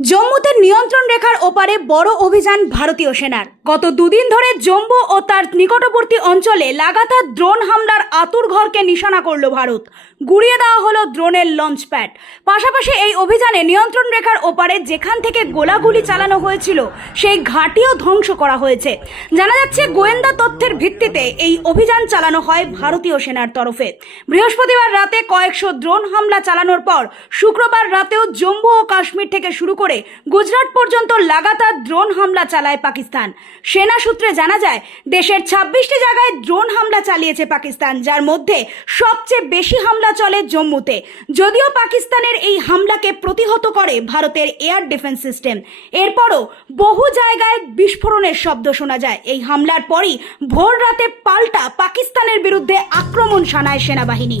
জম্মুতে নিয়ন্ত্রণ রেখার ওপারে বড় অভিযান ভারতীয় সেনার। গত দুদিন ধরে জম্মু ও তার নিকটবর্তী অঞ্চলে লাগাতার ড্রোন হামলার আঁতুড়ঘরকে নিশানা করল ভারত। গুড়িয়ে দেওয়া হলো ড্রোনের লঞ্চ প্যাড। পাশাপাশি এই অভিযানে নিয়ন্ত্রণ রেখার ওপারে যেখান থেকে গোলাগুলি চালানো হয়েছিল সেই ঘাঁটিও ধ্বংস করা হয়েছে। জানা যাচ্ছে গোয়েন্দা তথ্যের ভিত্তিতে এই অভিযান চালানো হয় ভারতীয় সেনার তরফে। বৃহস্পতিবার রাতে কয়েকশো ড্রোন হামলা চালানোর পর শুক্রবার রাতেও জম্মু ও কাশ্মীর থেকে শুরু করে গুজরাট পর্যন্ত লাগাতার ড্রোন হামলা চালায় পাকিস্তান। সেনা সূত্রে জানা যায়, দেশের 26টি জায়গায় ড্রোন হামলা চালিয়েছে পাকিস্তান, যার মধ্যে সবচেয়ে বেশি হামলা চলে জম্মুতে। যদিও পাকিস্তানের এই হামলাকে প্রতিহত করে ভারতের এয়ার ডিফেন্স সিস্টেম, এরপরও বহু জায়গায় বিস্ফোরণের শব্দ শোনা যায়। এই হামলার পরই ভোর রাতে পাল্টা পাকিস্তানের বিরুদ্ধে আক্রমণ শানায় সেনাবাহিনী।